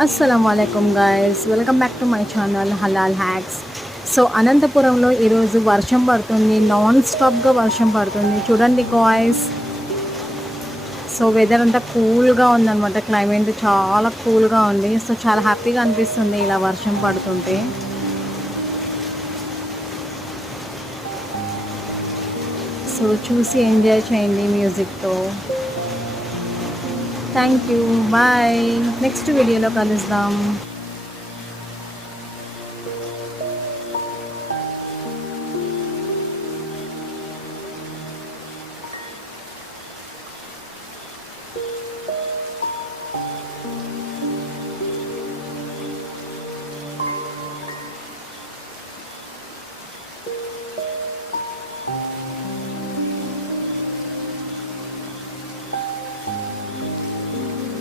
అస్సలాముఅలైకుం guys, welcome back to my channel Halal Hacks. So అనంతపురంలో ఈరోజు వర్షం పడుతుంది, నాన్ స్టాప్గా వర్షం పడుతుంది చూడండి గాయ్స్. సో వెదర్ అంతా కూల్గా ఉందన్నమాట, క్లైమేట్ చాలా కూల్గా ఉంది. సో చాలా హ్యాపీగా అనిపిస్తుంది ఇలా వర్షం పడుతుంటే. సో చూసి ఎంజాయ్ చేయండి మ్యూజిక్తో. Thank you, bye. నెక్స్ట్ వీడియోలో కలుద్దాం.